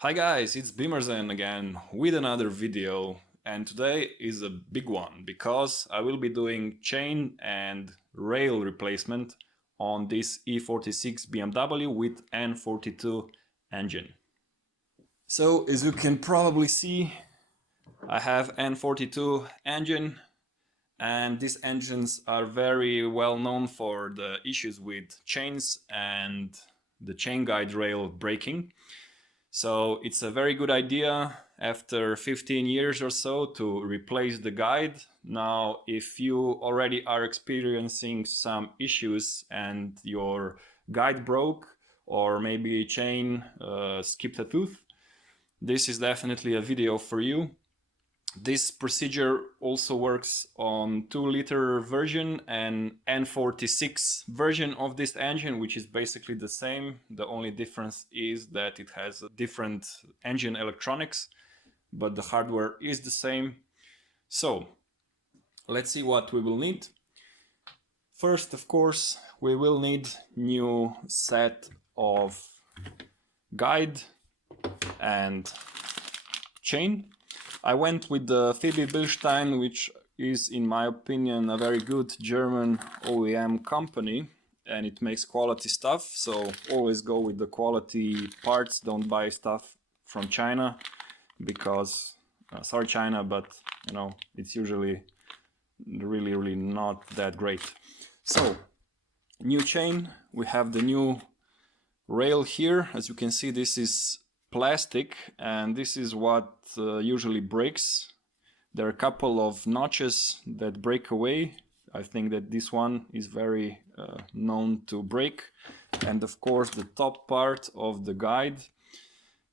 Hi guys, it's Beamerzen again with another video, and today is a big one because I will be doing chain and rail replacement on this E46 BMW with N42 engine. So as you can probably see, I have N42 engine, and these engines are very well known for the issues with chains and the chain guide rail breaking. So it's a very good idea after 15 years or so to replace the guide. Now, if you already are experiencing some issues and your guide broke or maybe chain skipped a tooth, this is definitely a video for you. This procedure also works on 2-liter version and N46 version of this engine, which is basically the same. The only difference is that it has a different engine electronics, but the hardware is the same. So let's see what we will need. First, of course, we will need new set of guide and chain. I went with the Phoebe Bilstein, which is, in my opinion, a very good German OEM company, and it makes quality stuff. So always go with the quality parts. Don't buy stuff from China because, sorry China, but you know, it's usually really not that great. So new chain, we have the new rail here. As you can see, this is plastic, and this is what usually breaks. There are a couple of notches that break away. I think that this one is very known to break. And of course the top part of the guide.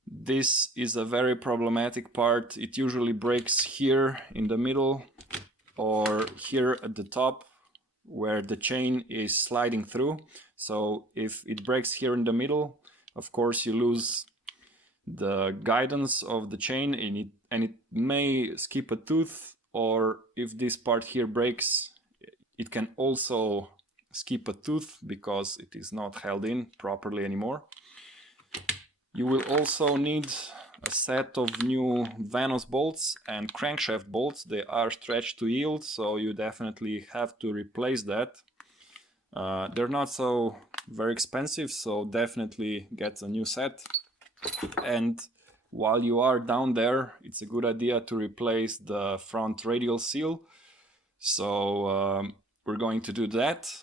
This is a very problematic part. It usually breaks here in the middle or here at the top where the chain is sliding through. So if it breaks here in the middle, of course you lose the guidance of the chain and it may skip a tooth, or if this part here breaks, it can also skip a tooth because it is not held in properly anymore. You will also need a set of new Vanos bolts and crankshaft bolts. They are stretched to yield, so you definitely have to replace that. They're not so very expensive, so definitely get a new set. And while you are down there, it's a good idea to replace the front radial seal. So we're going to do that.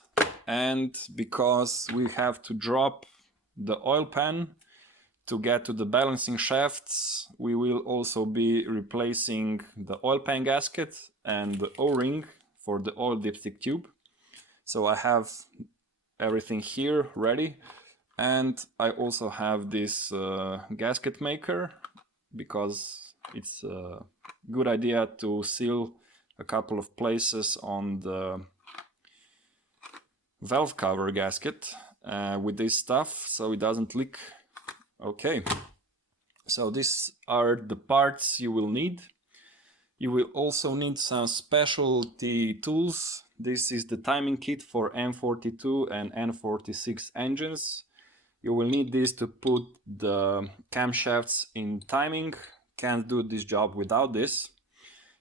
And because we have to drop the oil pan to get to the balancing shafts, we will also be replacing the oil pan gasket and the O-ring for the oil dipstick tube. So I have everything here ready. And I also have this gasket maker because it's a good idea to seal a couple of places on the valve cover gasket with this stuff so it doesn't leak. Okay, so these are the parts you will need. You will also need some specialty tools. This is the timing kit for N42 and N46 engines. You will need this to put the camshafts in timing. Can't do this job without this.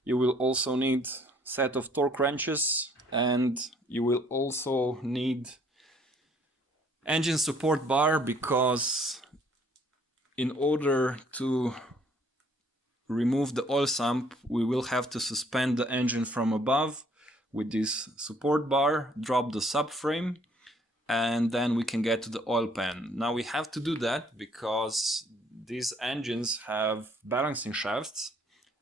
You will also need a set of torque wrenches, and you will also need engine support bar, because in order to remove the oil sump, we will have to suspend the engine from above with this support bar, drop the subframe, and then we can get to the oil pan. Now we have to do that because these engines have balancing shafts,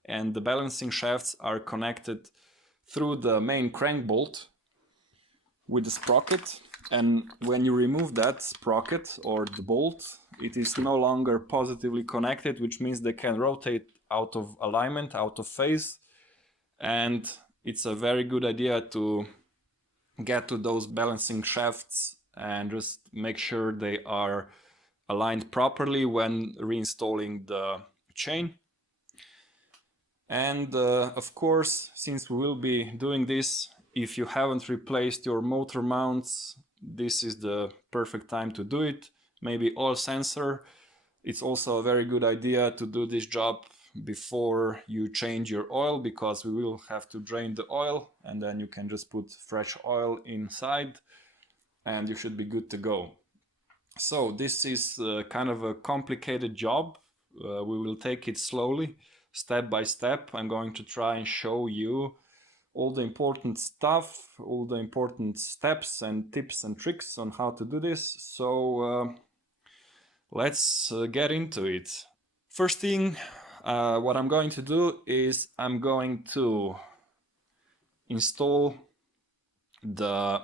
and the balancing shafts are connected through the main crank bolt with the sprocket. And when you remove that sprocket or the bolt, it is no longer positively connected, which means they can rotate out of alignment, out of phase. And it's a very good idea to get to those balancing shafts and just make sure they are aligned properly when reinstalling the chain. And of course, since we will be doing this, if you haven't replaced your motor mounts, this is the perfect time to do it. Maybe oil sensor. It's also a very good idea to do this job before you change your oil, because we will have to drain the oil and then you can just put fresh oil inside and you should be good to go. So this is kind of a complicated job. We will take it slowly, step by step. I'm going to try and show you all the important stuff, all the important steps and tips and tricks on how to do this. So let's get into it. First thing, what I'm going to do is I'm going to install the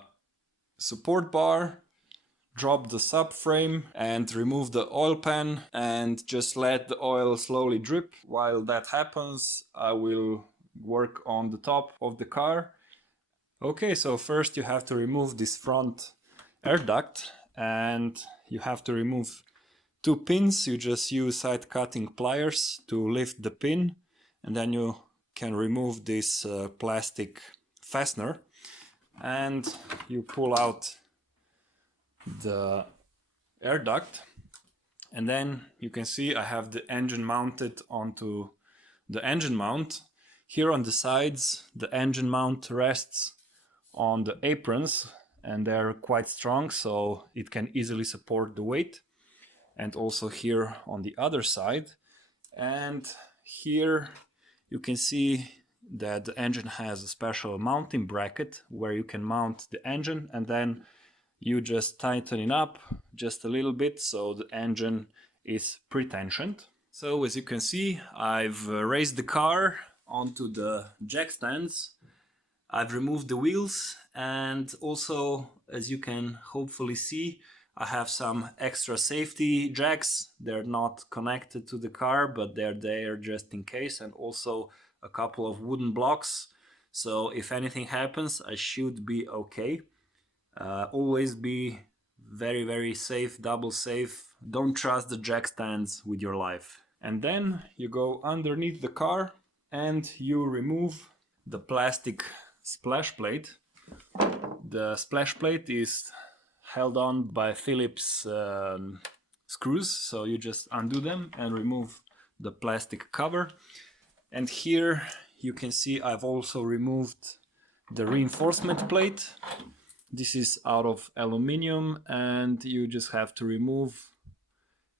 support bar, drop the subframe and remove the oil pan and just let the oil slowly drip. While that happens, I will work on the top of the car. Okay, so first you have to remove this front air duct and you have to remove 2 pins. You just use side cutting pliers to lift the pin and then you can remove this plastic fastener and you pull out the air duct, and then you can see I have the engine mounted onto the engine mount. Here on the sides the engine mount rests on the aprons and they're quite strong, so it can easily support the weight, and also here on the other side. And here you can see that the engine has a special mounting bracket where you can mount the engine, and then you just tighten it up just a little bit so the engine is pre-tensioned. So as you can see, I've raised the car onto the jack stands. I've removed the wheels, and also, as you can hopefully see, I have some extra safety jacks. They're not connected to the car, but they're there just in case, and also a couple of wooden blocks. So if anything happens, I should be okay. Always be very safe, double safe. Don't trust the jack stands with your life. And then you go underneath the car and you remove the plastic splash plate. The splash plate is held on by Phillips screws, so you just undo them and remove the plastic cover. And here you can see I've also removed the reinforcement plate. This is out of aluminium and you just have to remove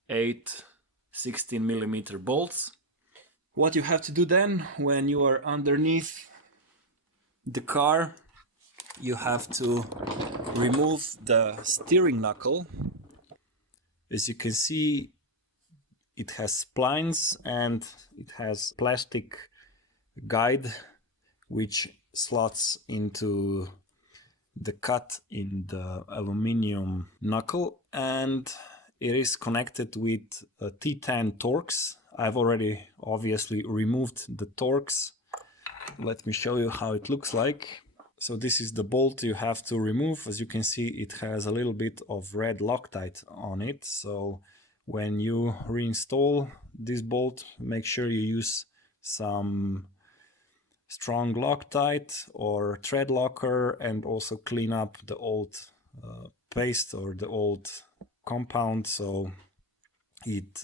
8 16mm bolts. What you have to do then, when you are underneath the car, you have to remove the steering knuckle. As you can see, it has splines and it has plastic guide which slots into the cut in the aluminium knuckle, and it is connected with T10 Torx. I've already obviously removed the Torx. Let me show you how it looks like. So this is the bolt you have to remove. As you can see, it has a little bit of red Loctite on it. So when you reinstall this bolt, make sure you use some strong Loctite or thread locker, and also clean up the old paste or the old compound so it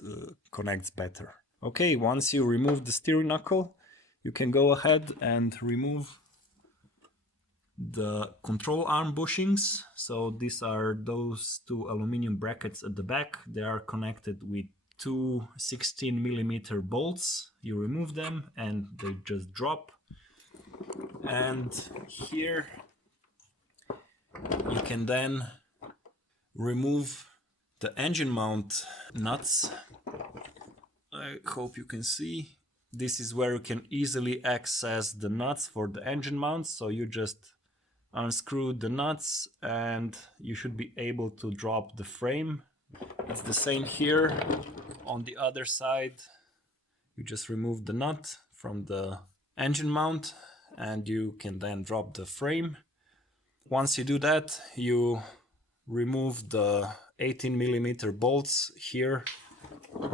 connects better. Okay, once you remove the steering knuckle, you can go ahead and remove the control arm bushings. So these are those 2 aluminum brackets at the back. They are connected with 2 16mm bolts. You remove them and they just drop. And here you can then remove the engine mount nuts. I hope you can see. This is where you can easily access the nuts for the engine mount. So you just unscrew the nuts and you should be able to drop the frame. It's the same here. On the other side, you just remove the nut from the engine mount and you can then drop the frame. Once you do that, you remove the 18mm bolts here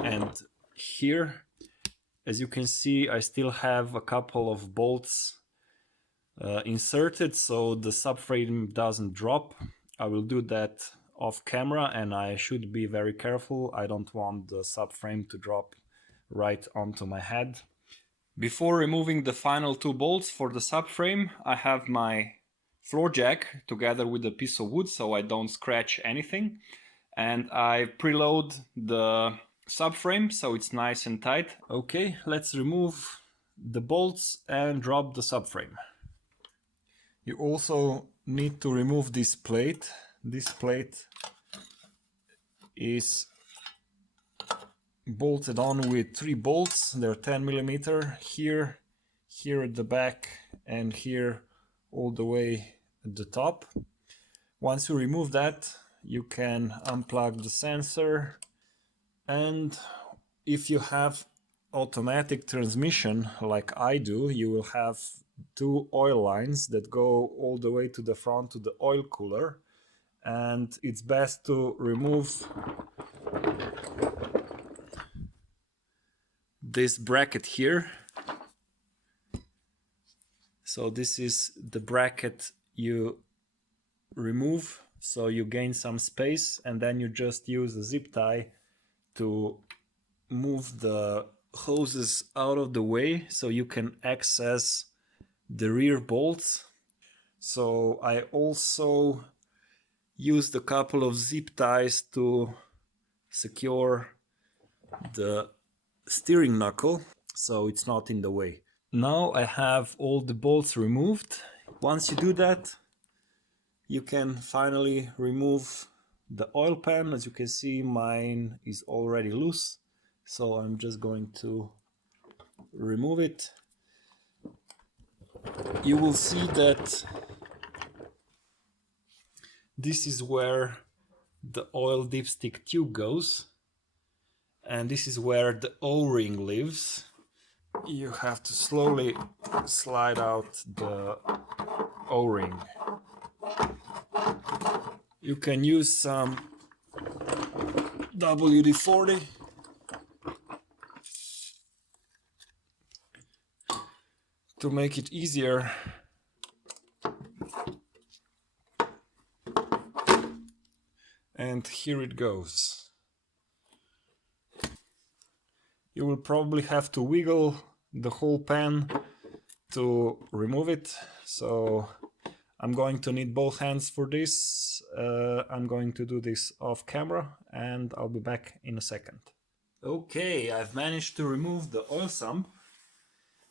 and here. As you can see, I still have a couple of bolts inserted so the subframe doesn't drop. I will do that off camera, and I should be very careful. I don't want the subframe to drop right onto my head. Before removing the final 2 bolts for the subframe, I have my floor jack together with a piece of wood so I don't scratch anything. And I preload the subframe so it's nice and tight. Okay, let's remove the bolts and drop the subframe. You also need to remove this plate. This plate is bolted on with 3 bolts. They're 10 millimeter here, here at the back, and here all the way at the top. Once you remove that, you can unplug the sensor, and if you have automatic transmission like I do, you will have 2 oil lines that go all the way to the front to the oil cooler, and it's best to remove this bracket here. So this is the bracket you remove, so you gain some space, and then you just use a zip tie to move the hoses out of the way so you can access the rear bolts. So I also used a couple of zip ties to secure the steering knuckle so it's not in the way. Now I have all the bolts removed. Once you do that, you can finally remove the oil pan. As you can see, mine is already loose, so I'm just going to remove it. You will see that this is where the oil dipstick tube goes, and this is where the O-ring lives. You have to slowly slide out the O-ring. You can use some WD-40 to make it easier. And here it goes. You will probably have to wiggle the whole pan to remove it, so I'm going to need both hands for this. I'm going to do this off camera and I'll be back in a second. Okay, I've managed to remove the oil sump.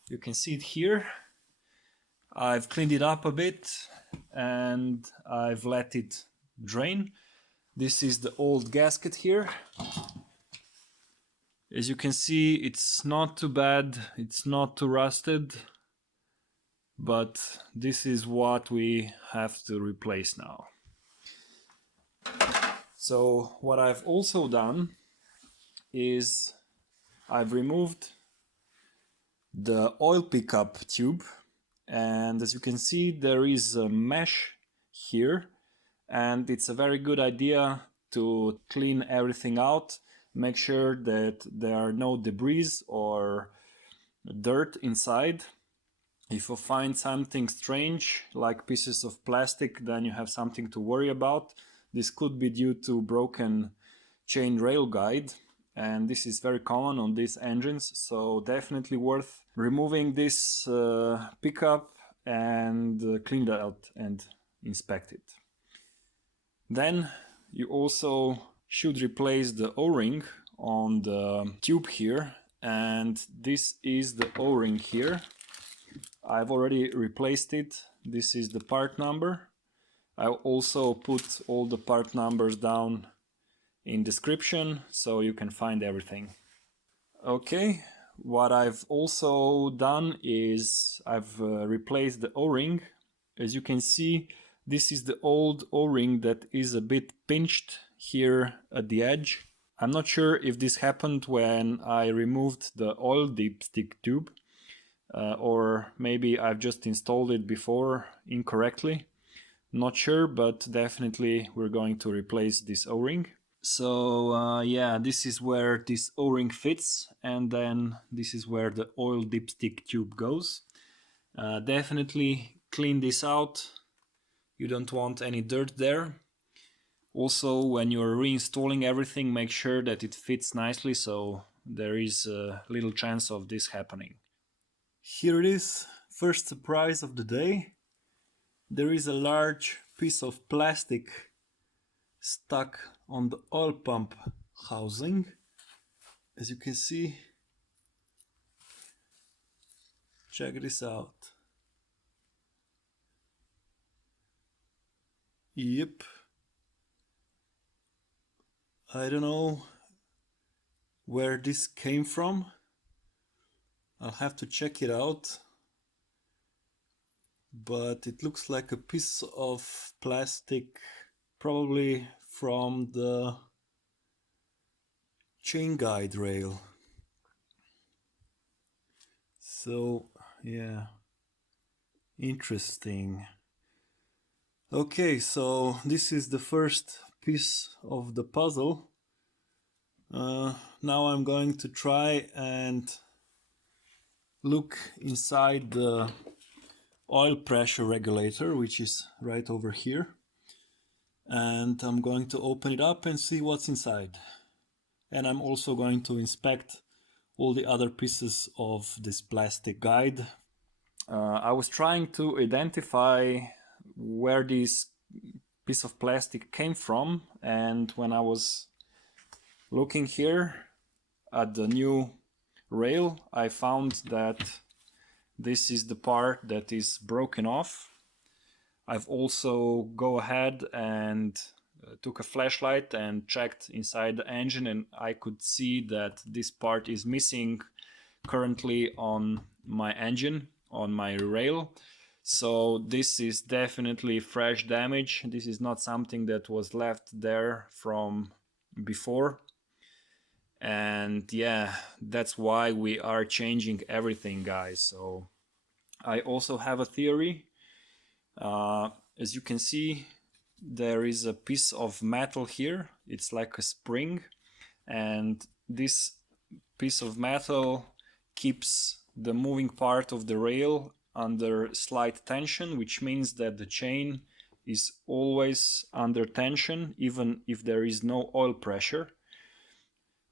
You can see it here. I've cleaned it up a bit and I've let it drain. This is the old gasket here. As you can see, it's not too bad, it's not too rusted, but this is what we have to replace now. So what I've also done is I've removed the oil pickup tube, and as you can see there is a mesh here, and it's a very good idea to clean everything out. Make sure that there are no debris or dirt inside. If you find something strange, like pieces of plastic, then you have something to worry about. This could be due to broken chain rail guide, and this is very common on these engines, so definitely worth removing this pickup and clean that out and inspect it. Then you also should replace the O-ring on the tube here, and this is the O-ring here. I've already replaced it. This is the part number. I also put all the part numbers down in description so you can find everything. Okay, what I've also done is I've replaced the O-ring. As you can see, this is the old O-ring that is a bit pinched here at the edge. I'm not sure if this happened when I removed the oil dipstick tube, or maybe I've just installed it before incorrectly. Not sure, but definitely we're going to replace this O-ring. So yeah, this is where this O-ring fits, and then this is where the oil dipstick tube goes. Definitely clean this out. You don't want any dirt there. Also, when you're reinstalling everything, make sure that it fits nicely, so there is a little chance of this happening. Here it is, first surprise of the day. There is a large piece of plastic stuck on the oil pump housing. As you can see, check this out. Yep. I don't know where this came from. I'll have to check it out. But it looks like a piece of plastic, probably from the chain guide rail. So, yeah, interesting. Okay, so this is the first piece of the puzzle. Now I'm going to try and look inside the oil pressure regulator, which is right over here. And I'm going to open it up and see what's inside. And I'm also going to inspect all the other pieces of this plastic guide. I was trying to identify where this piece of plastic came from, and when I was looking here at the new rail, I found that this is the part that is broken off. I've also go ahead and took a flashlight and checked inside the engine, and I could see that this part is missing currently on my engine, on my rail. So this is definitely fresh damage. This is not something that was left there from before. And yeah, that's why we are changing everything, guys. So I also have a theory. As you can see, there is a piece of metal here. It's like a spring, and this piece of metal keeps the moving part of the rail under slight tension, which means that the chain is always under tension, even if there is no oil pressure.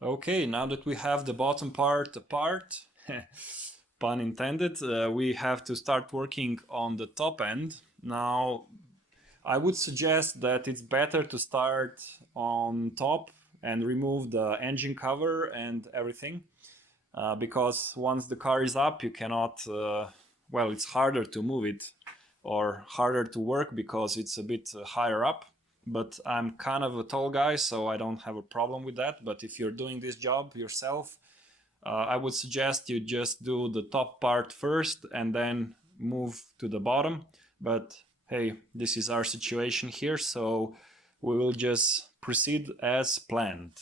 Okay, now that we have the bottom part apart, pun intended, we have to start working on the top end. Now, I would suggest that it's better to start on top and remove the engine cover and everything, because once the car is up, you cannot, well, it's harder to move it or harder to work because it's a bit higher up. But I'm kind of a tall guy, so I don't have a problem with that. But if you're doing this job yourself, I would suggest you just do the top part first and then move to the bottom. But hey, this is our situation here, so we will just proceed as planned.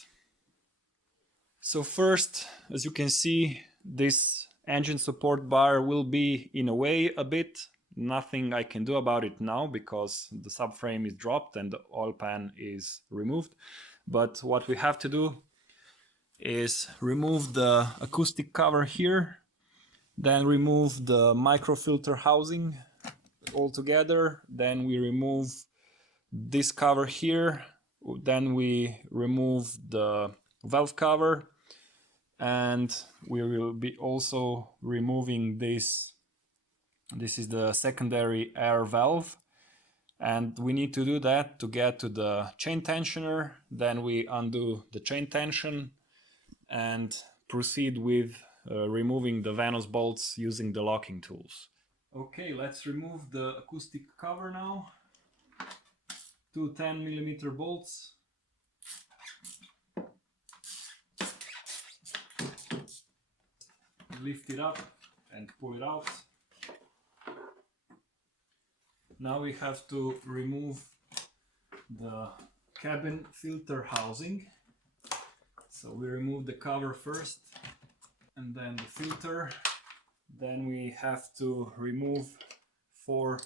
So first, as you can see, this engine support bar will be in a way a bit. Nothing I can do about it now because the subframe is dropped and the oil pan is removed. But what we have to do is remove the acoustic cover here, then remove the microfilter housing altogether, then we remove this cover here, then we remove the valve cover, and we will be also removing this. This is the secondary air valve, and we need to do that to get to the chain tensioner. Then we undo the chain tension and proceed with removing the Vanos bolts using the locking tools. Okay, let's remove the acoustic cover now. Two 10mm bolts. Lift it up and pull it out. Now we have to remove the cabin filter housing. So we remove the cover first and then the filter. Then we have to remove 4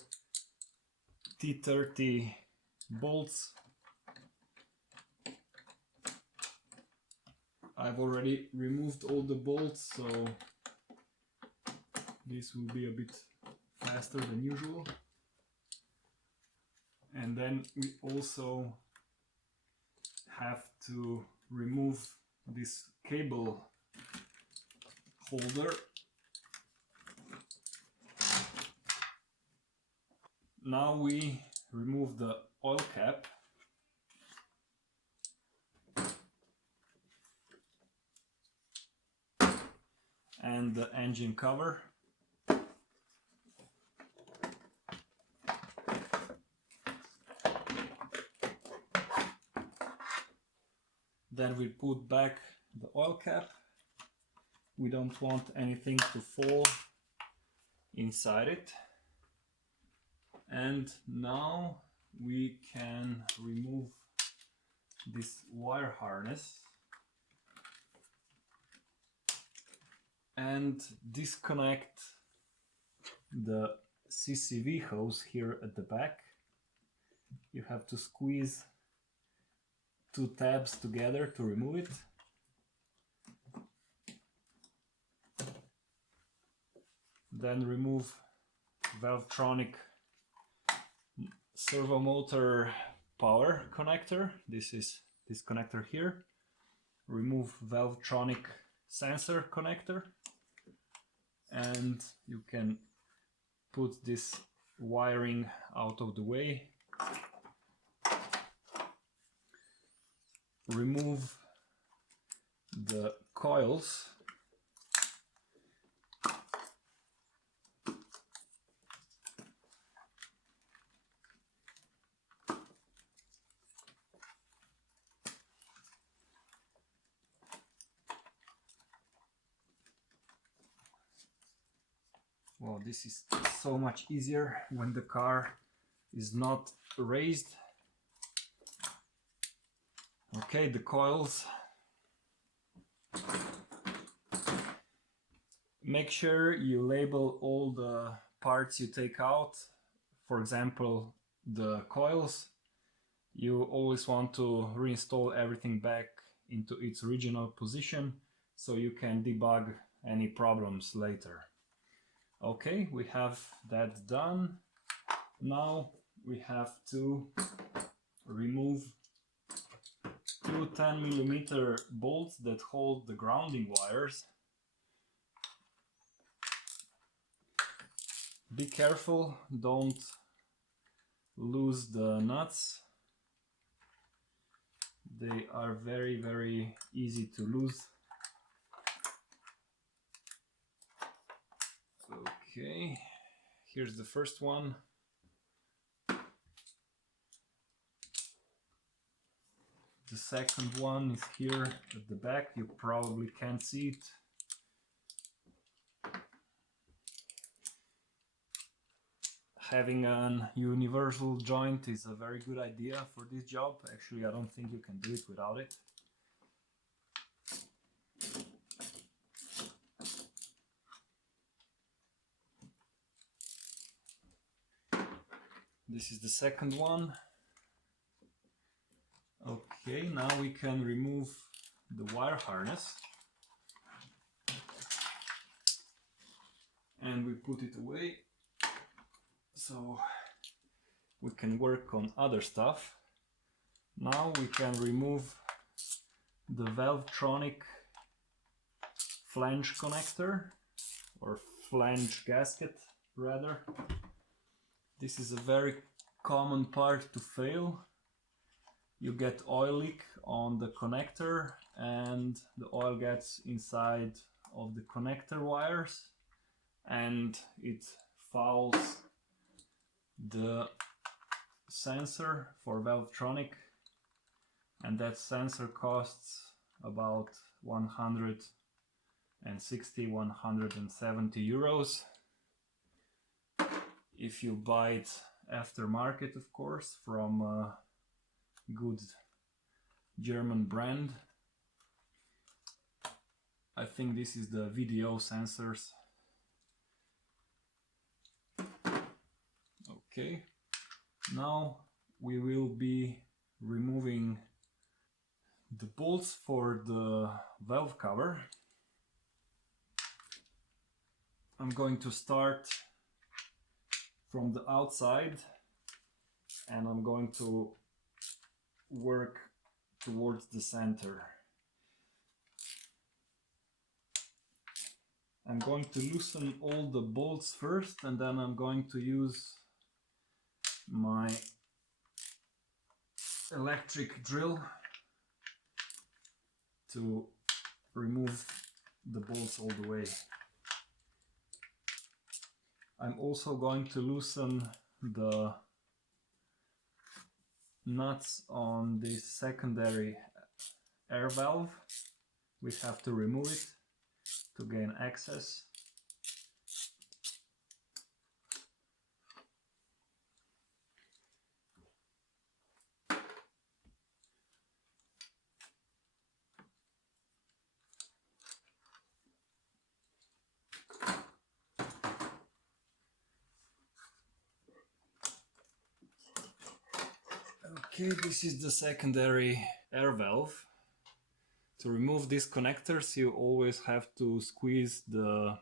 T30 bolts. I've already removed all the bolts, so this will be a bit faster than usual. And then we also have to remove this cable holder. Now we remove the oil cap. And the engine cover. Then we put back the oil cap. We don't want anything to fall inside it. And now we can remove this wire harness and disconnect the CCV hose here at the back. You have to squeeze two tabs together to remove it. Then remove Valvetronic servo motor power connector. This is this connector here. Remove Valvetronic sensor connector, and you can put this wiring out of the way. Remove the coils. Well, this is so much easier when the car is not raised. Okay, the coils. Make sure you label all the parts you take out. For example, the coils. You always want to reinstall everything back into its original position so you can debug any problems later. Okay, we have that done. Now we have to remove two 10mm bolts that hold the grounding wires. Be careful, don't lose the nuts. They are very, very easy to lose. Okay, here's the first one. The second one is here at the back. You probably can't see it. Having a universal joint is a very good idea for this job. Actually, I don't think you can do it without it. This is the second one. Okay, now we can remove the wire harness. And we put it away so we can work on other stuff. Now we can remove the Valvetronic flange connector, or flange gasket rather. This is a very common part to fail. You get oil leak on the connector and the oil gets inside of the connector wires and it fouls the sensor for Valvetronic, and that sensor costs about 160–170 euros. If you buy it aftermarket, of course, from a good German brand. I think this is the VDO sensors. Okay, now we will be removing the bolts for the valve cover. I'm going to start from the outside and I'm going to work towards the center. I'm going to loosen all the bolts first, and then I'm going to use my electric drill to remove the bolts all the way. I'm also going to loosen the nuts on this secondary air valve. We have to remove it to gain access. Okay, this is the secondary air valve. To remove these connectors, you always have to squeeze the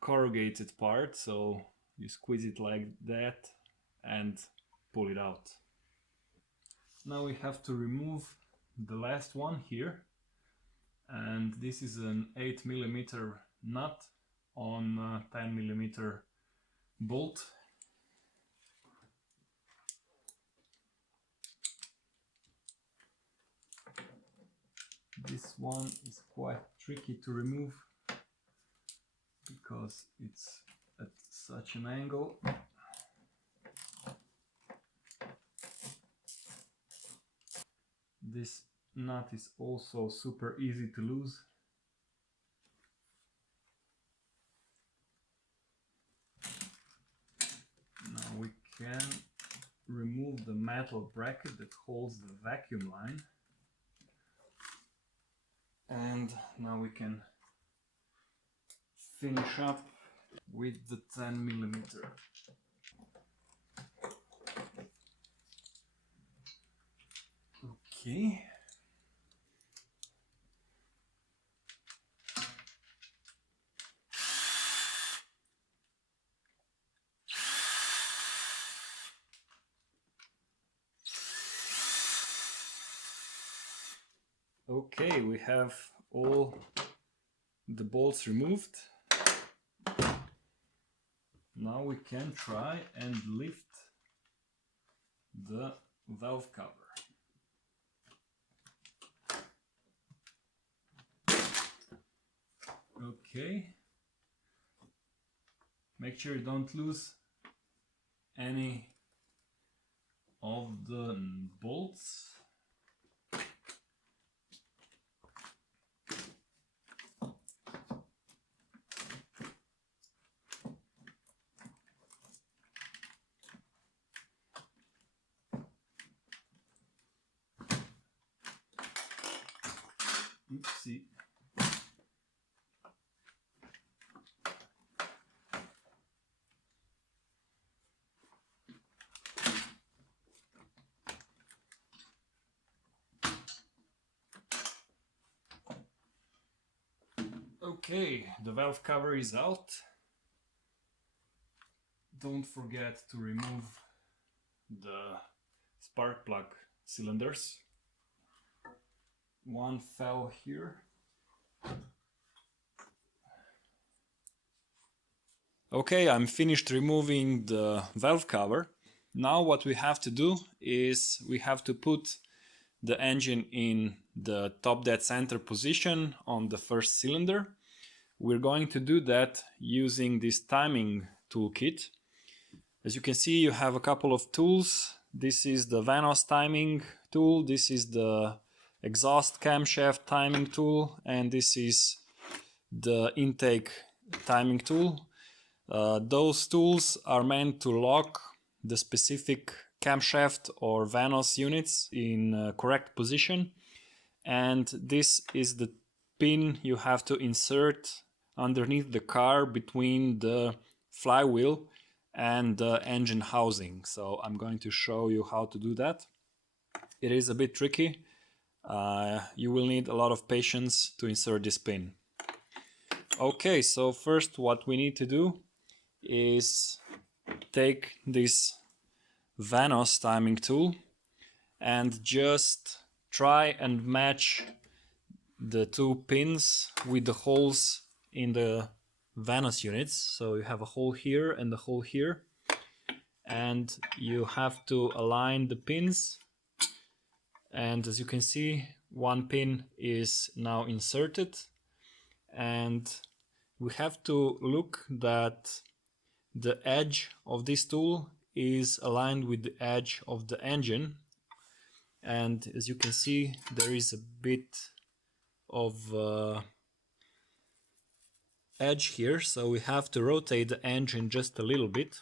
corrugated part, so you squeeze it like that and pull it out. Now we have to remove the last one here, and this is an 8mm nut on a 10mm bolt. This one is quite tricky to remove because it's at such an angle. This nut is also super easy to lose. Now we can remove the metal bracket that holds the vacuum line. And now we can finish up with the 10mm. Okay. Okay, we have all the bolts removed. Now we can try and lift the valve cover. Okay. Make sure you don't lose any of the bolts. Oopsie. Okay, the valve cover is out. Don't forget to remove the spark plug cylinders. One fell here. Okay, I'm finished removing the valve cover. Now what we have to do is we have to put the engine in the top dead center position on the first cylinder. We're going to do that using this timing toolkit. As you can see, you have a couple of tools. This is the Vanos timing tool, this is the exhaust camshaft timing tool, and this is the intake timing tool. Those tools are meant to lock the specific camshaft or Vanos units in correct position, and this is the pin you have to insert underneath the car between the flywheel and the engine housing. So I'm going to show you how to do that. It is a bit tricky. You will need a lot of patience to insert this pin. Okay, so first what we need to do is take this Vanos timing tool and just try and match the two pins with the holes in the Vanos units. So you have a hole here and a hole here, and you have to align the pins. And as you can see, one pin is now inserted, and we have to look that the edge of this tool is aligned with the edge of the engine. And as you can see, there is a bit of edge here, so we have to rotate the engine just a little bit.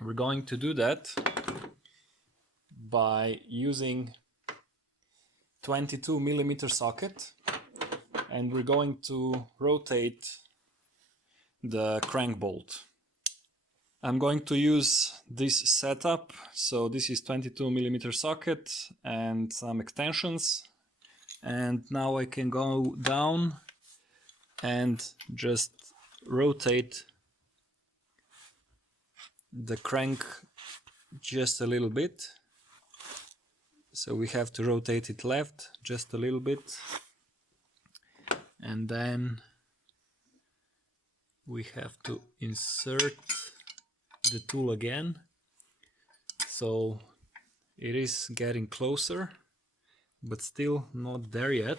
We're going to do that by using 22mm socket, and we're going to rotate the crank bolt. I'm going to use this setup, so this is 22mm socket and some extensions, and now I can go down and just rotate the crank just a little bit. So we have to rotate it left just a little bit, and then we have to insert the tool again. So it is getting closer, but still not there yet.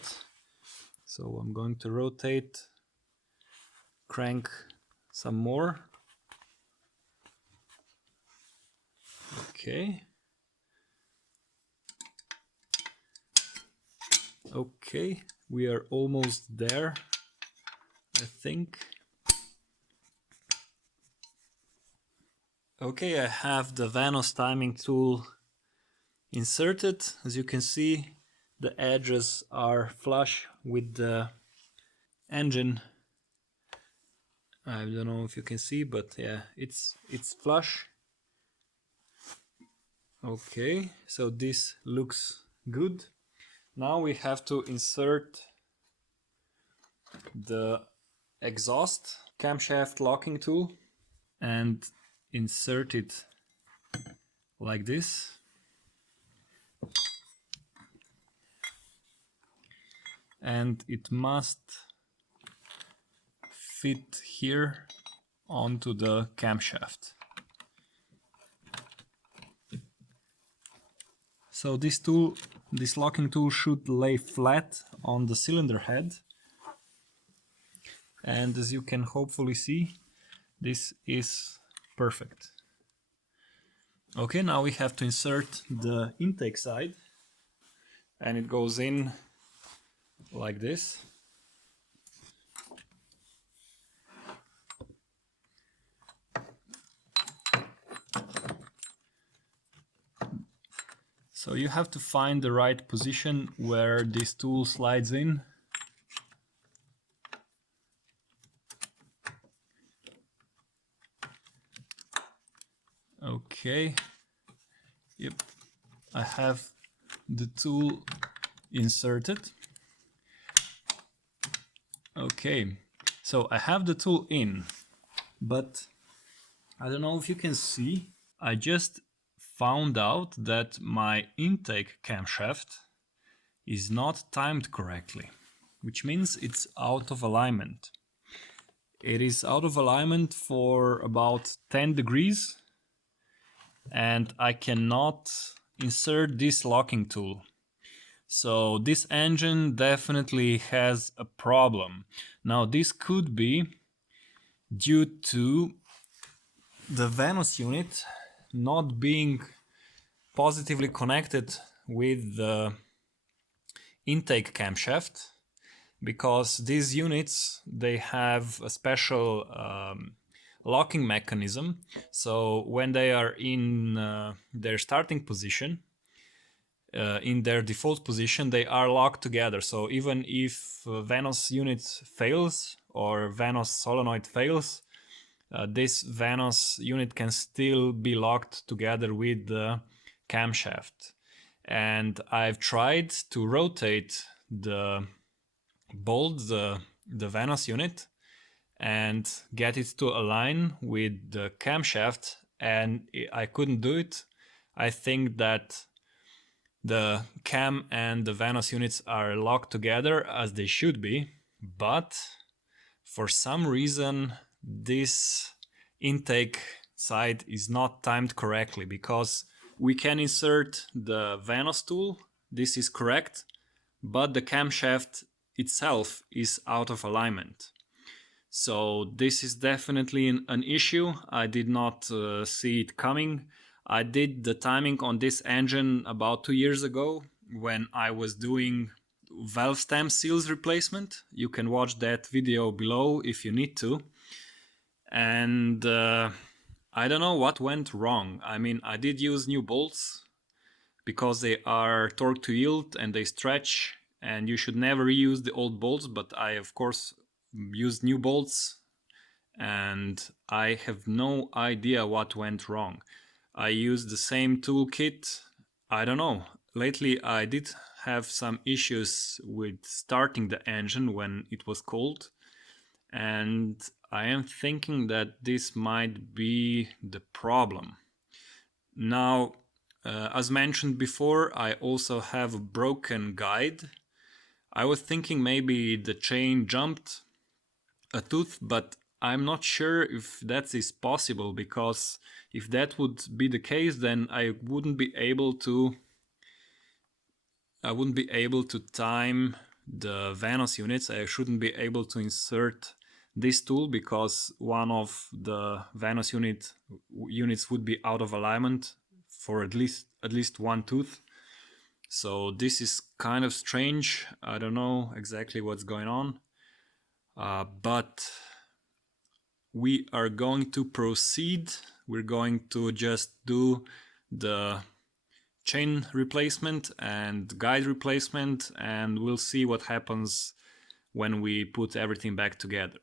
So I'm going to rotate crank some more. Okay. Okay, we are almost there, I think. Okay, I have the Vanos timing tool inserted. As you can see, the edges are flush with the engine. I don't know if you can see, but yeah, it's flush. Okay, so this looks good. Now we have to insert the exhaust camshaft locking tool and insert it like this. And it must fit here onto the camshaft. So this locking tool should lay flat on the cylinder head, and as you can hopefully see, this is perfect. Okay, now we have to insert the intake side, and it goes in like this. So you have to find the right position where this tool slides in. Okay, yep, I have the tool inserted. Okay, so I have the tool in, but I don't know if you can see, I just found out that my intake camshaft is not timed correctly, which means it's out of alignment. It is out of alignment for about 10 degrees, and I cannot insert this locking tool. So this engine definitely has a problem. Now this could be due to the Vanos unit not being positively connected with the intake camshaft, because these units, they have a special locking mechanism. So when they are in their starting position, in their default position, they are locked together. So even if Vanos unit fails or Vanos solenoid fails, this Vanos unit can still be locked together with the camshaft. And I've tried to rotate the bolt, the Vanos unit, and get it to align with the camshaft, and I couldn't do it. I think that The cam and the Vanos units are locked together as they should be, but for some reason this intake side is not timed correctly, because we can insert the Vanos tool, this is correct, but the camshaft itself is out of alignment. So this is definitely an issue. I did not see it coming. I did the timing on this engine about 2 years ago when I was doing valve stem seals replacement. You can watch that video below if you need to. And I don't know what went wrong. I mean, I did use new bolts because they are torque to yield and they stretch, and you should never reuse the old bolts, but I of course used new bolts and I have no idea what went wrong. I used the same toolkit. I don't know. Lately I did have some issues with starting the engine when it was cold, and I am thinking that this might be the problem. Now, as mentioned before, I also have a broken guide. I was thinking maybe the chain jumped a tooth, but I'm not sure if that is possible, because if that would be the case, then I wouldn't be able to time the Vanos units. I shouldn't be able to insert this tool because one of the Vanos units would be out of alignment for at least one tooth. So this is kind of strange. I don't know exactly what's going on, but we are going to proceed. We're going to just do the chain replacement and guide replacement, and we'll see what happens when we put everything back together.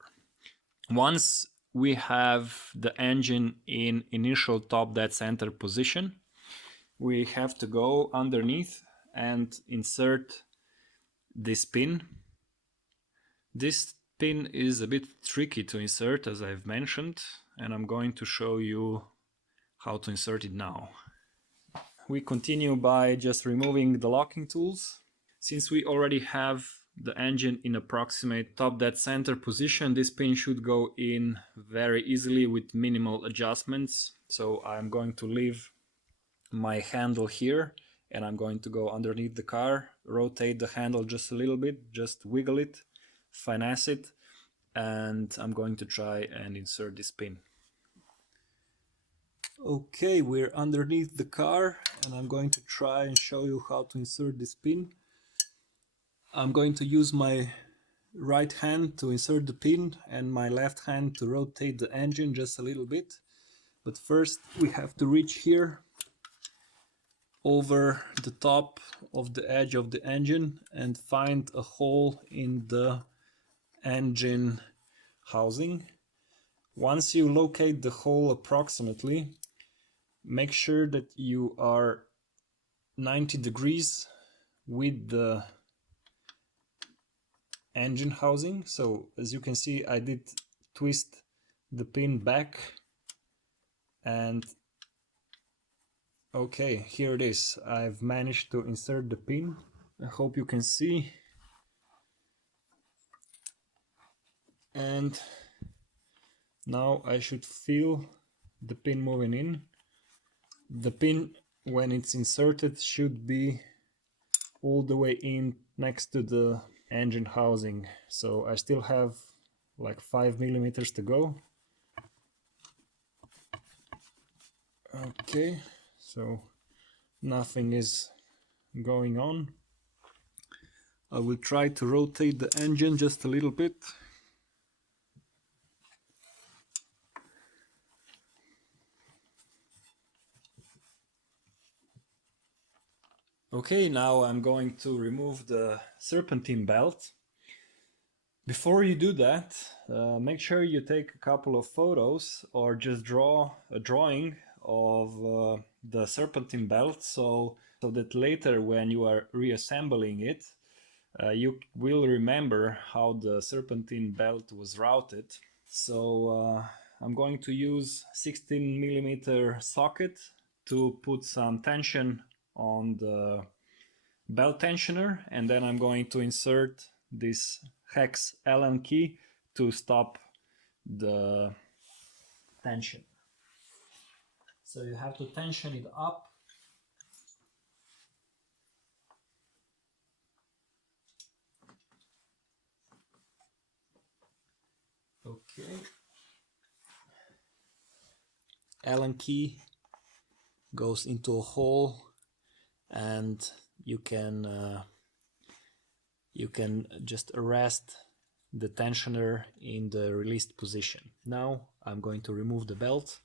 Once we have the engine in initial top dead center position, we have to go underneath and insert this pin. This pin is a bit tricky to insert, as I've mentioned, and I'm going to show you how to insert it now. We continue by just removing the locking tools. Since we already have the engine in approximate top dead center position, this pin should go in very easily with minimal adjustments. So I'm going to leave my handle here and I'm going to go underneath the car, rotate the handle just a little bit, just wiggle it, finesse it, and I'm going to try and insert this pin. Okay, we're underneath the car and I'm going to try and show you how to insert this pin. I'm going to use my right hand to insert the pin and my left hand to rotate the engine just a little bit. But first we have to reach here over the top of the edge of the engine and find a hole in the engine housing. Once you locate the hole approximately, make sure that you are 90 degrees with the engine housing. So as you can see, I did twist the pin back and okay, here it is. I've managed to insert the pin. I hope you can see. And now I should feel the pin moving in. The pin, when it's inserted, should be all the way in next to the engine housing. So I still have like 5 millimeters to go. Okay, so nothing is going on. I will try to rotate the engine just a little bit. Okay, now I'm going to remove the serpentine belt. Before you do that, make sure you take a couple of photos or just draw a drawing of the serpentine belt so that later when you are reassembling it, you will remember how the serpentine belt was routed. So I'm going to use 16mm socket to put some tension on the belt tensioner, and then I'm going to insert this hex Allen key to stop the tension. So you have to tension it up. Okay. Allen key goes into a hole, and you can just arrest the tensioner in the released position. Now I'm going to remove the belt.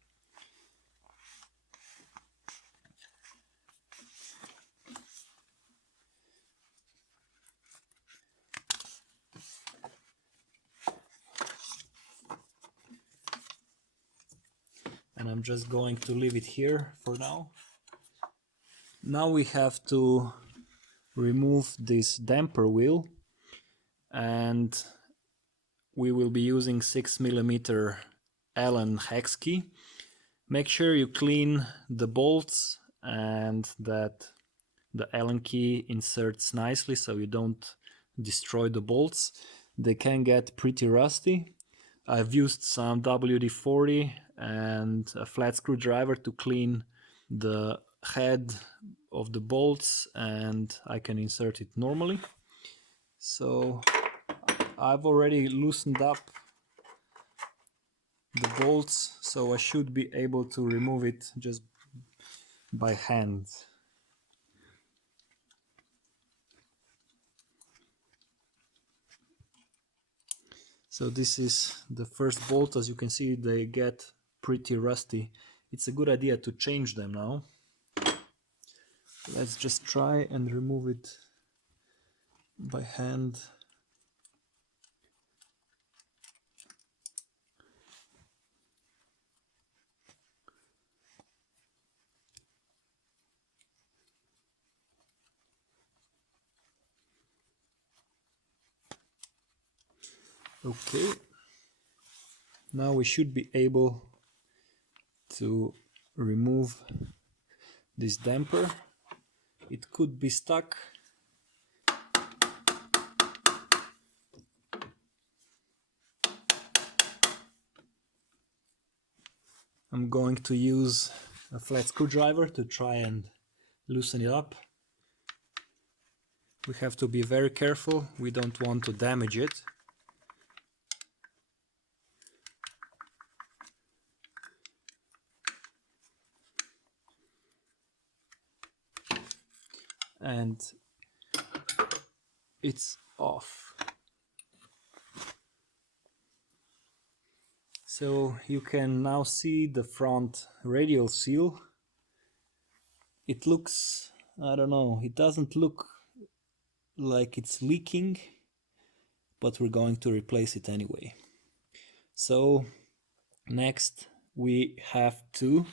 And I'm just going to leave it here for now. Now we have to remove this damper wheel, and we will be using 6mm Allen hex key. Make sure you clean the bolts and that the Allen key inserts nicely so you don't destroy the bolts. They can get pretty rusty. I've used some WD-40 and a flat screwdriver to clean the head of the bolts, and I can insert it normally. So I've already loosened up the bolts, so I should be able to remove it just by hand. So this is the first bolt. As you can see, they get pretty rusty. It's a good idea to change them now. Let's just try and remove it by hand. Okay, now we should be able to remove this damper. It could be stuck. I'm going to use a flat screwdriver to try and loosen it up. We have to be very careful, we don't want to damage it. And it's off. So you can now see the front radial seal. It looks, I don't know, it doesn't look like it's leaking, but we're going to replace it anyway. So next we have to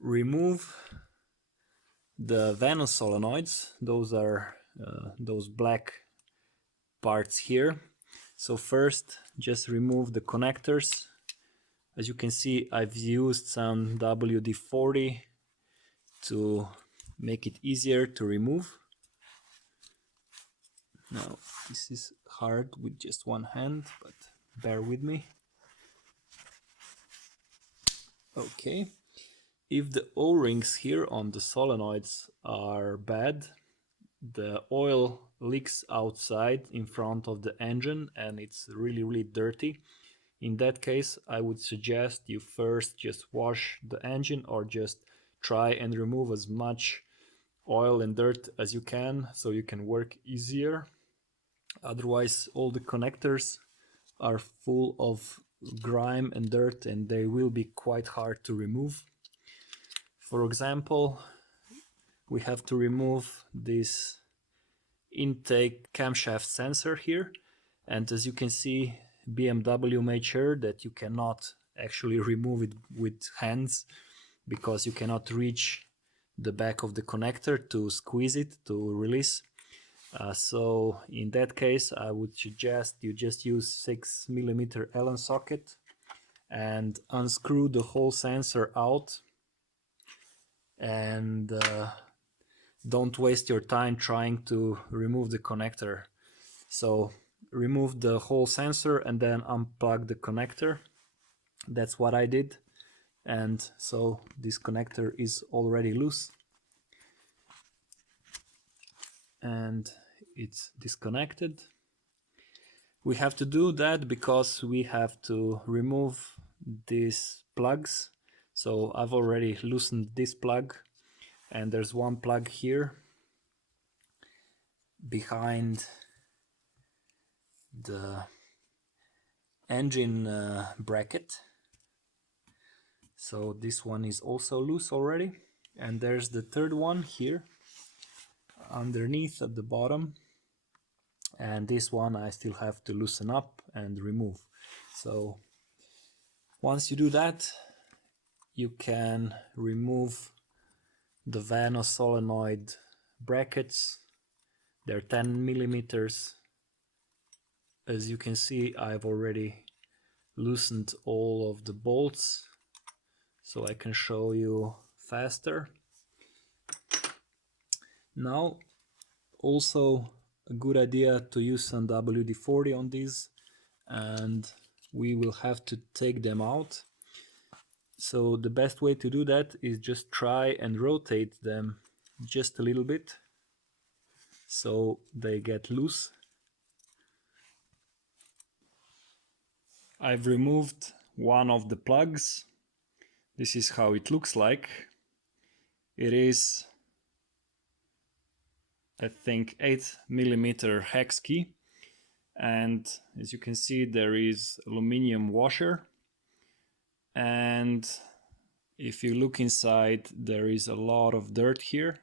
remove the Venus solenoids. Those are those black parts here. So first just remove the connectors. As you can see, I've used some WD-40 to make it easier to remove. Now this is hard with just one hand, but bear with me. Okay, if the O-rings here on the solenoids are bad, the oil leaks outside in front of the engine and it's really dirty. In that case, I would suggest you first just wash the engine, or just try and remove as much oil and dirt as you can so you can work easier. Otherwise, all the connectors are full of grime and dirt and they will be quite hard to remove. For example, we have to remove this intake camshaft sensor here, and as you can see, BMW made sure that you cannot actually remove it with hands, because you cannot reach the back of the connector to squeeze it to release. So in that case, I would suggest you just use 6mm Allen socket and unscrew the whole sensor out, and don't waste your time trying to remove the connector. So remove the whole sensor and then unplug the connector. That's what I did. And so this connector is already loose. And it's disconnected. We have to do that because we have to remove these plugs. So I've already loosened this plug, and there's one plug here behind the engine bracket. So this one is also loose already, and there's the third one here underneath at the bottom, and this one I still have to loosen up and remove. So once you do that, you can remove the Vano solenoid brackets. They're 10 millimeters. As you can see, I've already loosened all of the bolts, so I can show you faster. Now, also a good idea to use some WD-40 on these, and we will have to take them out. So the best way to do that is just try and rotate them just a little bit so they get loose. I've removed one of the plugs. This is how it looks like. It is, I think, 8 millimeter hex key, and as you can see there is aluminum washer, and if you look inside there is a lot of dirt here,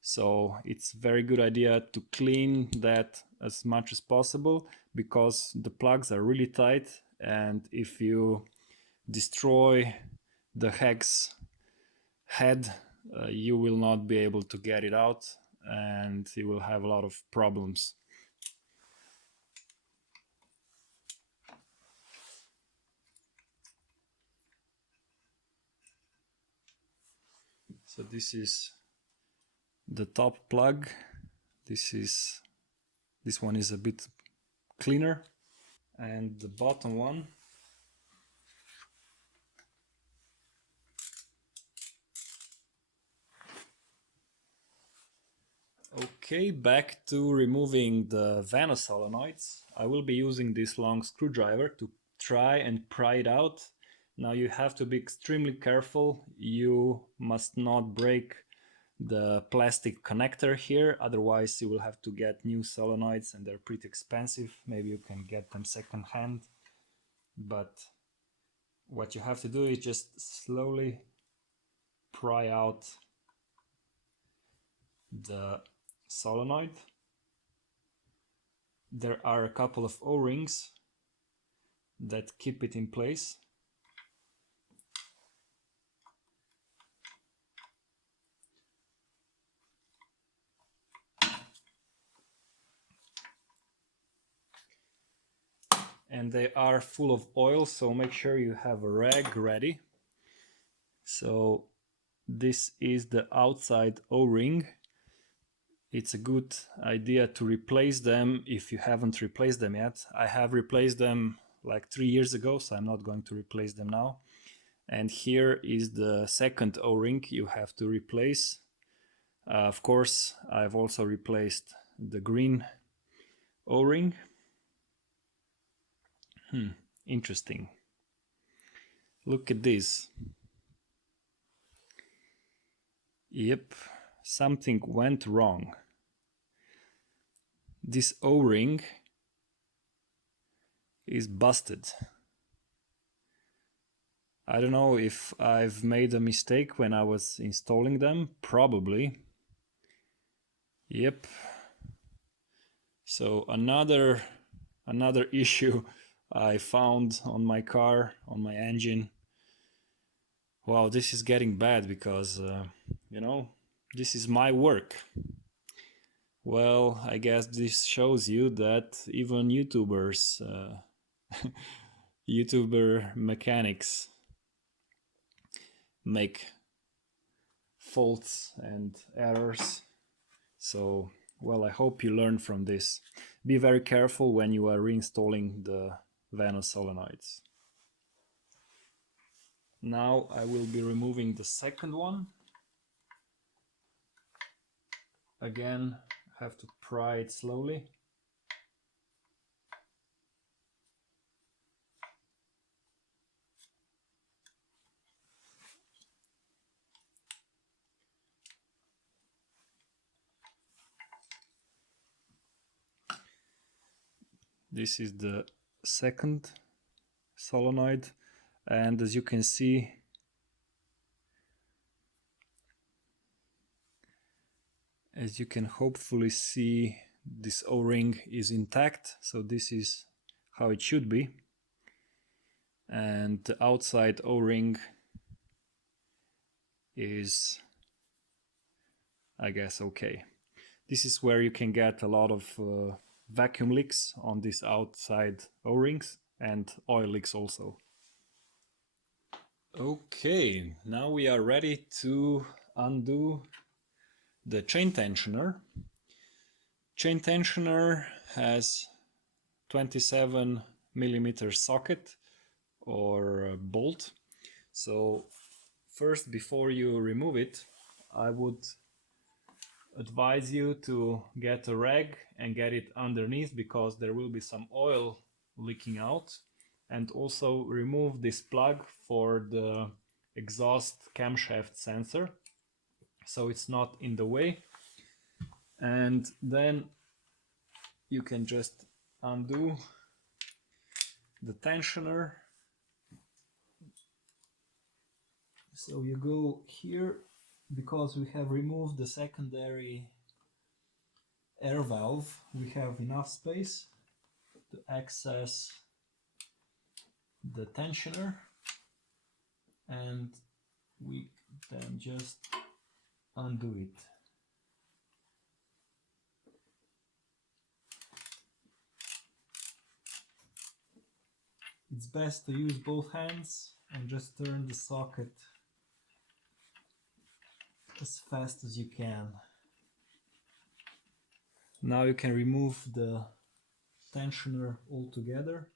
so it's a very good idea to clean that as much as possible because the plugs are really tight, and if you destroy the hex head you will not be able to get it out and you will have a lot of problems. So this is the top plug. This one is a bit cleaner, and the bottom one Okay, back to removing the Vano solenoids. I will be using this long screwdriver to try and pry it out. Now you have to be extremely careful. You must not break the plastic connector here, otherwise you will have to get new solenoids and they're pretty expensive. Maybe you can get them second hand, but what you have to do is just slowly pry out the solenoid. There are a couple of O-rings that keep it in place. And they are full of oil, so make sure you have a rag ready. So this is the outside O-ring. It's a good idea to replace them if you haven't replaced them yet. I have replaced them like 3 years ago, so I'm not going to replace them now. And here is the second O-ring you have to replace. Of course, I've also replaced the green O-ring. Interesting. Look at this. Yep, something went wrong. This O-ring is busted. I don't know if I've made a mistake when I was installing them, probably. Yep. So another issue I found on my car, on my engine. Wow, this is getting bad because, you know, this is my work. Well, I guess this shows you that even YouTubers, YouTuber mechanics make faults and errors. So, well, I hope you learned from this. Be very careful when you are reinstalling the Vanos solenoids. Now I will be removing the second one. Again, I have to pry it slowly. This is the second solenoid, and as you can see, as you can hopefully see, this O-ring is intact, so this is how it should be. And the outside O-ring is, I guess, okay. This is where you can get a lot of vacuum leaks on these outside O-rings and oil leaks also. Okay, now we are ready to undo the chain tensioner. Chain tensioner has 27mm socket or bolt. So first, before you remove it, I would advise you to get a rag and get it underneath, because there will be some oil leaking out. And also remove this plug for the exhaust camshaft sensor, so it's not in the way. And then you can just undo the tensioner. So you go here, because we have removed the secondary air valve, we have enough space to access the tensioner, and we then just undo it. It's best to use both hands and just turn the socket as fast as you can. Now you can remove the tensioner altogether.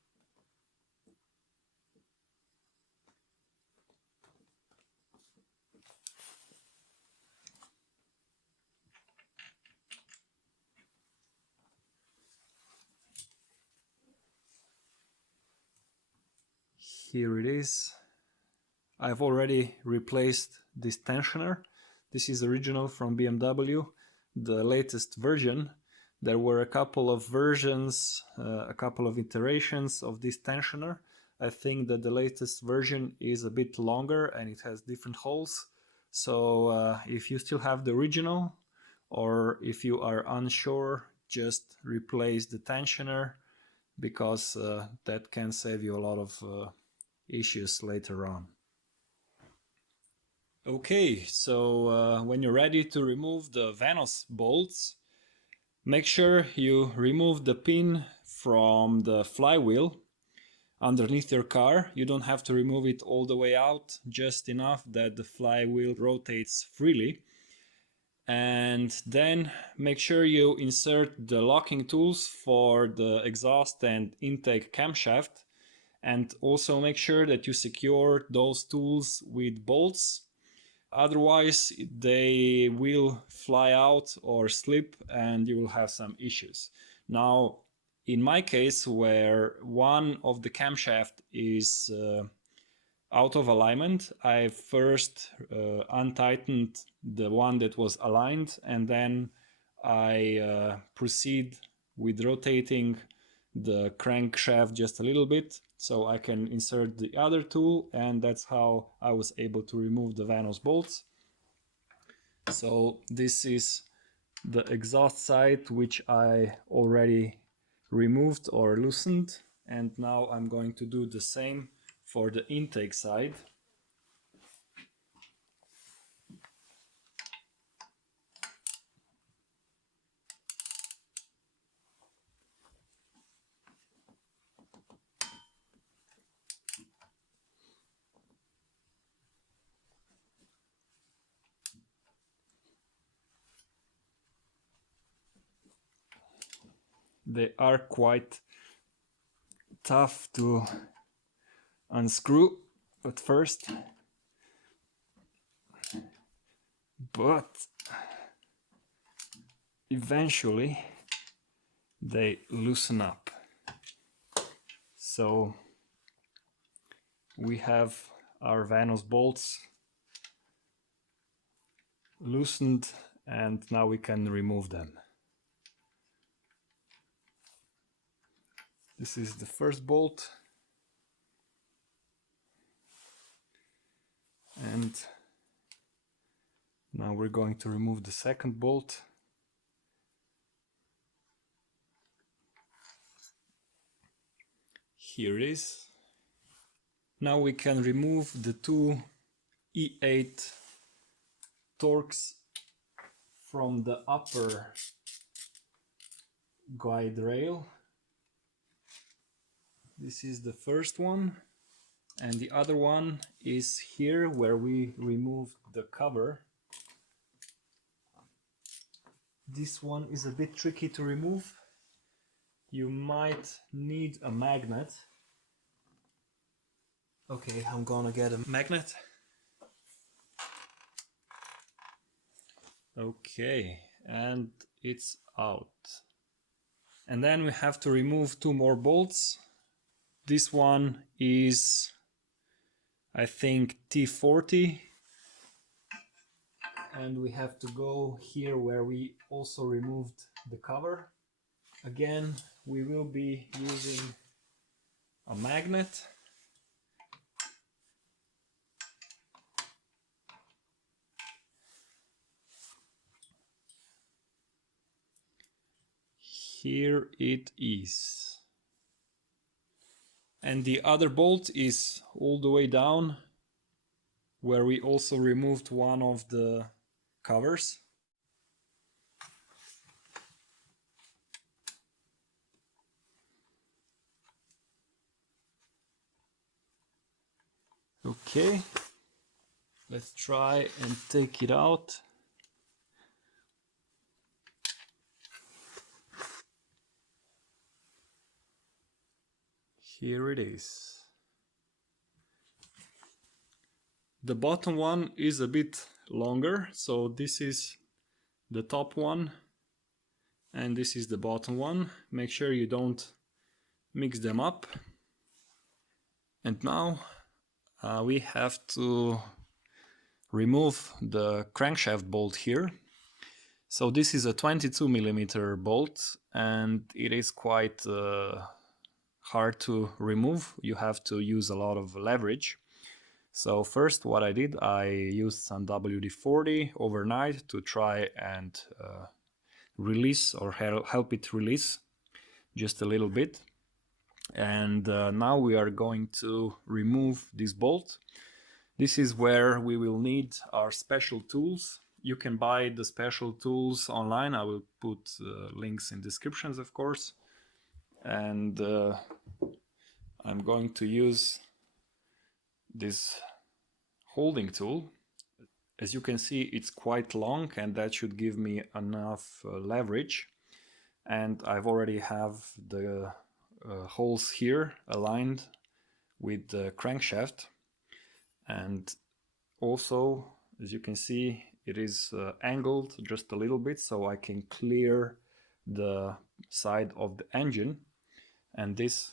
Here it is. I've already replaced this tensioner. This is original from BMW, the latest version. There were a couple of versions, a couple of iterations of this tensioner. I think that the latest version is a bit longer and it has different holes. So if you still have the original, or if you are unsure, just replace the tensioner, because that can save you a lot of issues later on. Okay, so when you're ready to remove the Vanos bolts, make sure you remove the pin from the flywheel underneath your car. You don't have to remove it all the way out, just enough that the flywheel rotates freely. And then make sure you insert the locking tools for the exhaust and intake camshaft, and also make sure that you secure those tools with bolts. Otherwise they will fly out or slip and you will have some issues. Now, in my case, where one of the camshaft is out of alignment, I first untightened the one that was aligned, and then I proceed with rotating the crankshaft just a little bit so I can insert the other tool, and that's how I was able to remove the Vanos bolts. So this is the exhaust side, which I already removed or loosened, and now I'm going to do the same for the intake side. they are quite tough to unscrew at first, but eventually they loosen up. So we have our Vanos bolts loosened, and now we can remove them. This is the first bolt, and now we're going to remove the second bolt. Here it is. Now we can remove the two E8 torques from the upper guide rail. This is the first one, and the other one is here where we removed the cover. This one is a bit tricky to remove. You might need a magnet. Okay, I'm gonna get a magnet. Okay, and it's out. And then we have to remove two more bolts. This one is, I think, T40. And we have to go here where we also removed the cover. Again, we will be using a magnet. Here it is. And the other bolt is all the way down, where we also removed one of the covers. Okay, let's try and take it out. Here it is. The bottom one is a bit longer, so this is the top one and this is the bottom one. Make sure you don't mix them up. And now we have to remove the crankshaft bolt here. So this is a 22mm bolt, and it is quite hard to remove. You have to use a lot of leverage. So first what I did, I used some WD-40 overnight to try and release or help it release just a little bit. And now we are going to remove this bolt. This is where we will need our special tools. You can buy the special tools online. I will put links in descriptions, of course. And I'm going to use this holding tool. As you can see, it's quite long, and that should give me enough leverage. And I've already have the holes here aligned with the crankshaft. And also, as you can see, it is angled just a little bit, so I can clear the side of the engine. And this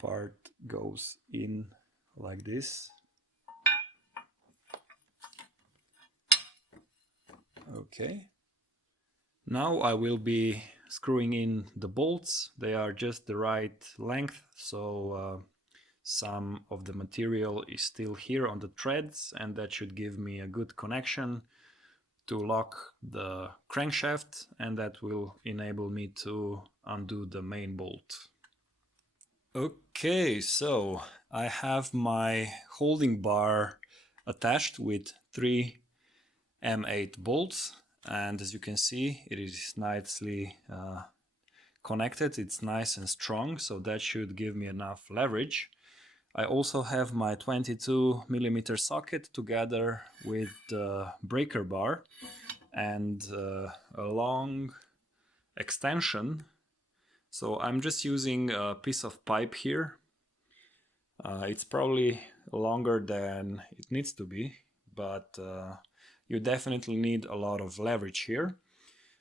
part goes in like this. Okay. Now I will be screwing in the bolts. They are just the right length, so some of the material is still here on the threads, and that should give me a good connection to lock the crankshaft, and that will enable me to undo the main bolt. Okay, so I have my holding bar attached with 3 M8 bolts, and as you can see, it is nicely connected. It's nice and strong, so that should give me enough leverage. I also have my 22mm socket together with the breaker bar and a long extension So I'm just using a piece of pipe here. It's probably longer than it needs to be, but you definitely need a lot of leverage here.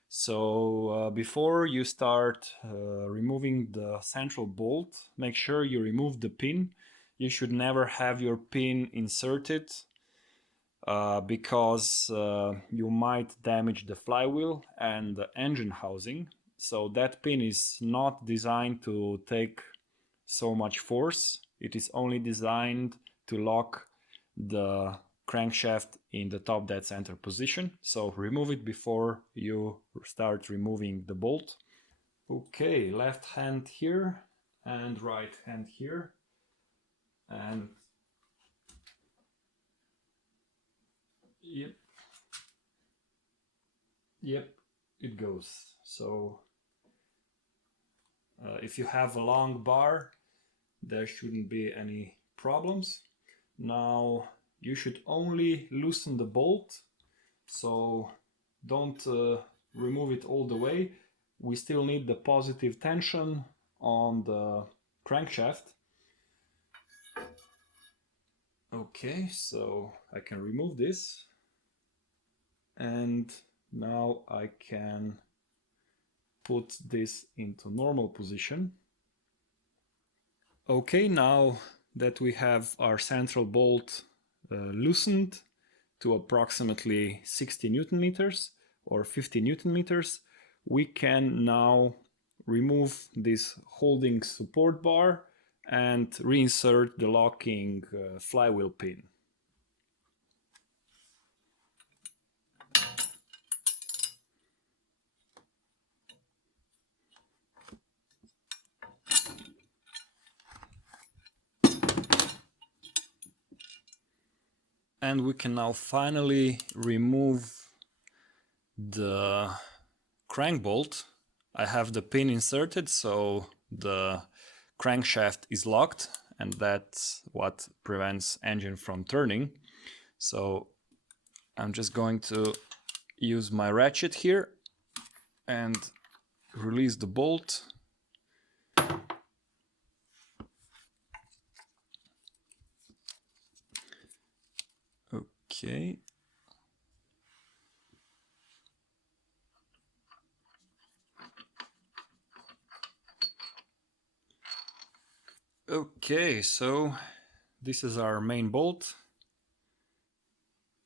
So before you start removing the central bolt, make sure you remove the pin. You should never have your pin inserted because you might damage the flywheel and the engine housing. So that pin is not designed to take so much force. It is only designed to lock the crankshaft in the top dead center position. So remove it before you start removing the bolt. Okay, left hand here and right hand here. And yep, it goes. So if you have a long bar, there shouldn't be any problems. Now you should only loosen the bolt, so don't remove it all the way. We still need the positive tension on the crankshaft. Okay, so I can remove this, and now I can put this into normal position. Okay, now that we have our central bolt loosened to approximately 60 Newton meters or 50 Newton meters, we can now remove this holding support bar and reinsert the locking flywheel pin. And we can now finally remove the crank bolt. I have the pin inserted, so the crankshaft is locked, and that's what prevents engine from turning. So I'm just going to use my ratchet here and release the bolt. Okay. Okay, so this is our main bolt.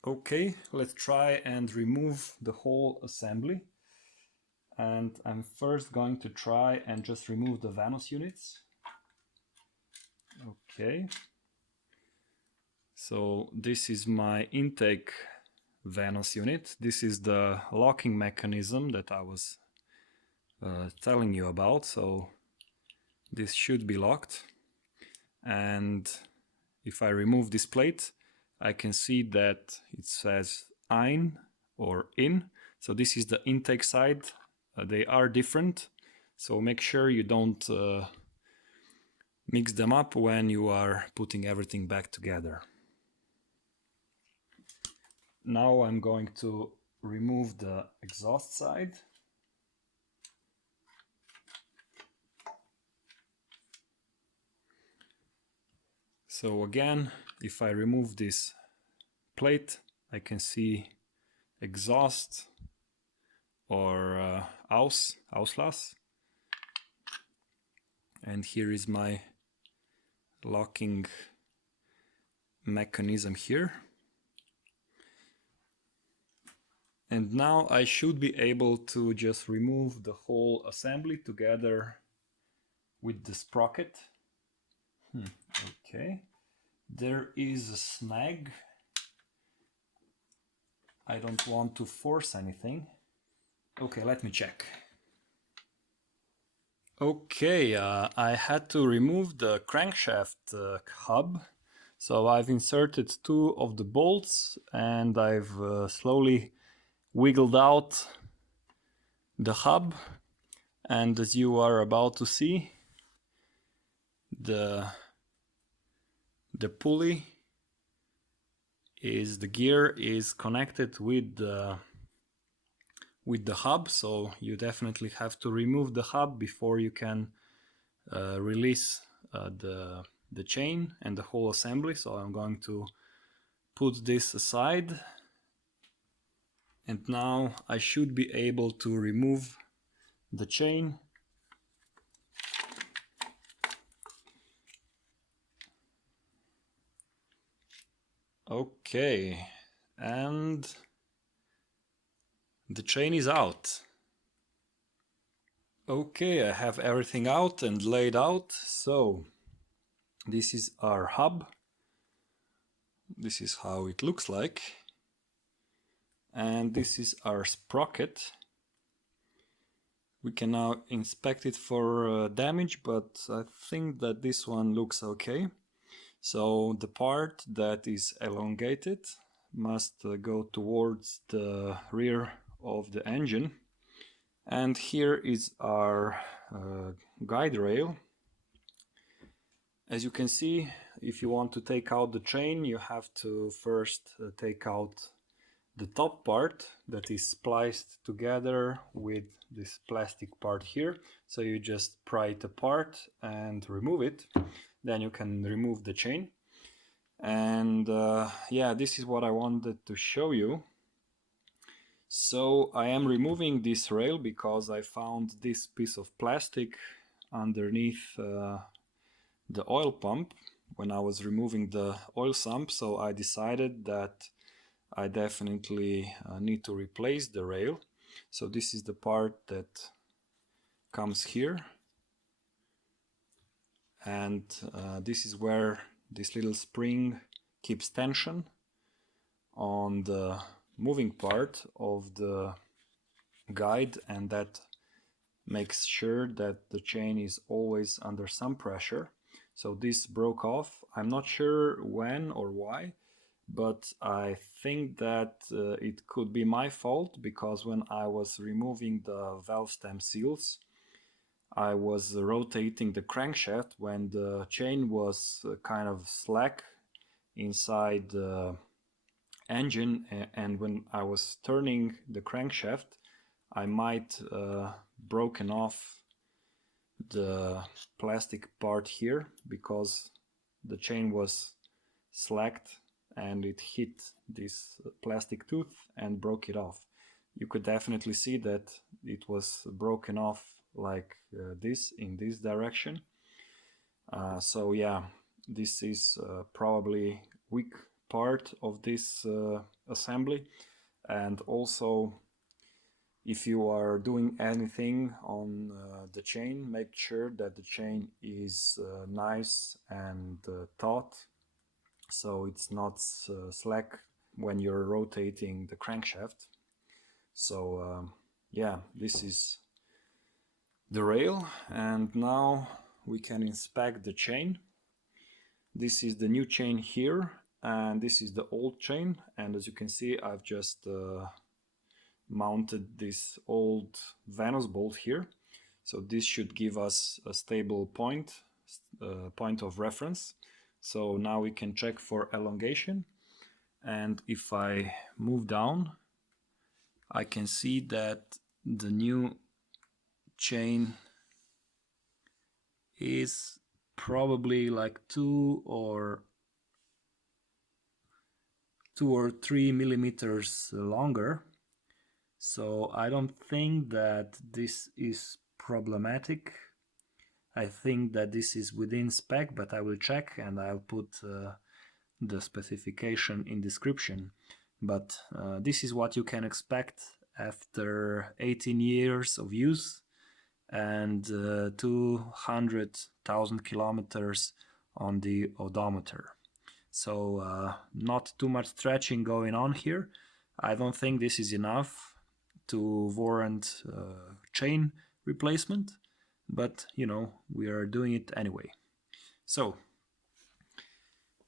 Okay, let's try and remove the whole assembly. And I'm first going to try and just remove the Vanos units. Okay. So this is my intake Vanos unit. This is the locking mechanism that I was telling you about. So this should be locked. And if I remove this plate, I can see that it says ein or in. So this is the intake side. They are different. So make sure you don't mix them up when you are putting everything back together. Now I'm going to remove the exhaust side. So again, if I remove this plate, I can see exhaust or Auslass. And here is my locking mechanism here. And now I should be able to just remove the whole assembly together with the sprocket. Okay, there is a snag. I don't want to force anything. Okay, let me check. Okay, I had to remove the crankshaft hub. So I've inserted 2 of the bolts and I've slowly wiggled out the hub. And as you are about to see, the pulley the gear is connected with with the hub, so you definitely have to remove the hub before you can release the chain and the whole assembly. So I'm going to put this aside, and now I should be able to remove the chain. Okay, and the chain is out. Okay, I have everything out and laid out. So this is our hub. This is how it looks like. And this is our sprocket. We can now inspect it for damage, but I think that this one looks okay. So the part that is elongated must go towards the rear of the engine. And here is our guide rail. As you can see, if you want to take out the chain, you have to first take out the top part that is spliced together with this plastic part here. So you just pry it apart and remove it. Then you can remove the chain. And yeah, this is what I wanted to show you. So I am removing this rail because I found this piece of plastic underneath the oil pump when I was removing the oil sump. So I decided that I definitely need to replace the rail. So this is the part that comes here. And this is where this little spring keeps tension on the moving part of the guide, and that makes sure that the chain is always under some pressure. So this broke off. I'm not sure when or why, but I think that it could be my fault, because when I was removing the valve stem seals, I was rotating the crankshaft when the chain was kind of slack inside the engine, and when I was turning the crankshaft, I might broken off the plastic part here because the chain was slacked and it hit this plastic tooth and broke it off. You could definitely see that it was broken off like this, in this direction. So yeah, this is probably weak part of this assembly. And also, if you are doing anything on the chain, make sure that the chain is nice and taut, so it's not slack when you're rotating the crankshaft. So yeah, this is the rail, and now we can inspect the chain. This is the new chain here, and this is the old chain, and as you can see, I've just mounted this old Venus bolt here. So this should give us a stable point of reference. So now we can check for elongation, and if I move down, I can see that the new chain is probably like 2 or 3 millimeters longer. So I don't think that this is problematic. I think that this is within spec, but I will check, and I'll put the specification in description. But this is what you can expect after 18 years of use and 200,000 kilometers on the odometer. So not too much stretching going on here. I don't think this is enough to warrant chain replacement, but you know, we are doing it anyway. So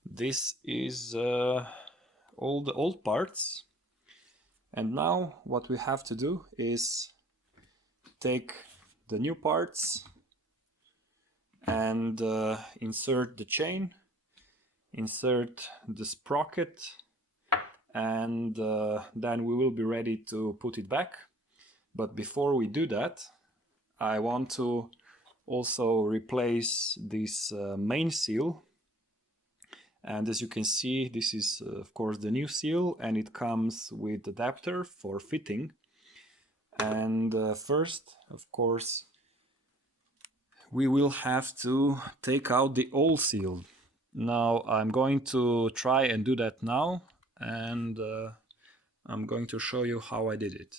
this is all the old parts, and now what we have to do is take the new parts and insert the chain, insert the sprocket, and then we will be ready to put it back. But before we do that, I want to also replace this main seal. And as you can see, this is of course the new seal, and it comes with adapter for fitting. And first, of course, we will have to take out the old seal. Now I'm going to try and do that now, and I'm going to show you how I did it.